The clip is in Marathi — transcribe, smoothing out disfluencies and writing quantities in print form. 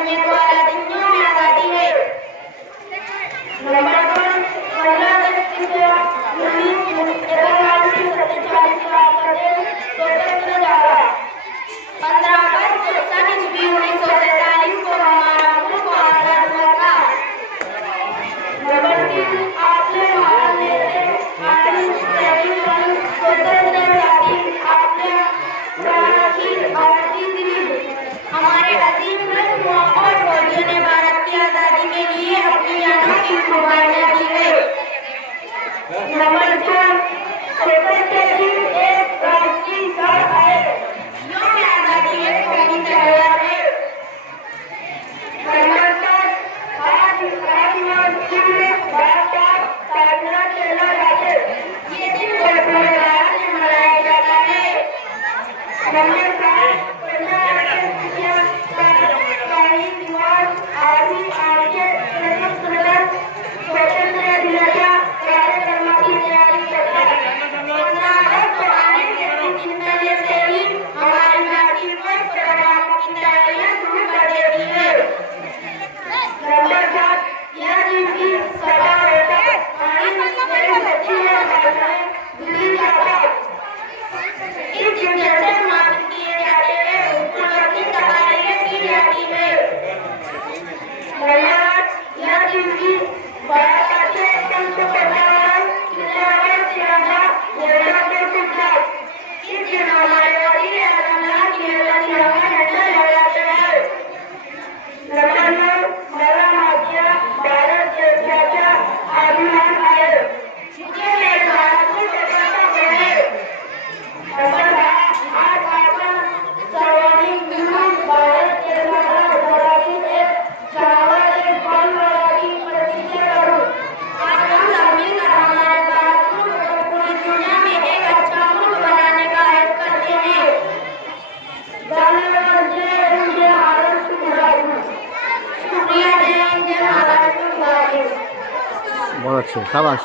में द्वारा दुनिया में आजादी है। नंबर 2 महिला स्वतंत्र झाला। 15 अगस्त 1947 को हमारा मुल्क आजाद हुआ था। नंबर 3 आपने महान नेता स्वतंत्र जाति आपने आजादी दी। हमारे अजीम और फौजियों ने भारत की आजादी के लिए अपनी जानों की कुर्बानियां दी है। नंबर 4 स्वतंत्र दिन एक राष्ट्रीय क्षण है। यौम आजादी एक कौमी त्योहार है। नंबर 5 आज भारत का स्थापना चला है। ये दिन पूरे भारत में मनाया जाता है। नंबर 7 स्वतंत्र दिनाच्या कार्यक्रमाची तयारी करतात। 15 अगस्त को आने के कुछ दिन पहले से ही हमारी घाटी पर प्रोग्रामों की तैयारियां शुरू कर देती है। नंबर 7 यह दिन की सदा होता है। दिल्ली जाता इस दिन जैसे मार्च किए जाते हैं ऊपर की तैयारियां की जाती है। यह दिन की बहुत अच्छे, शाबाश।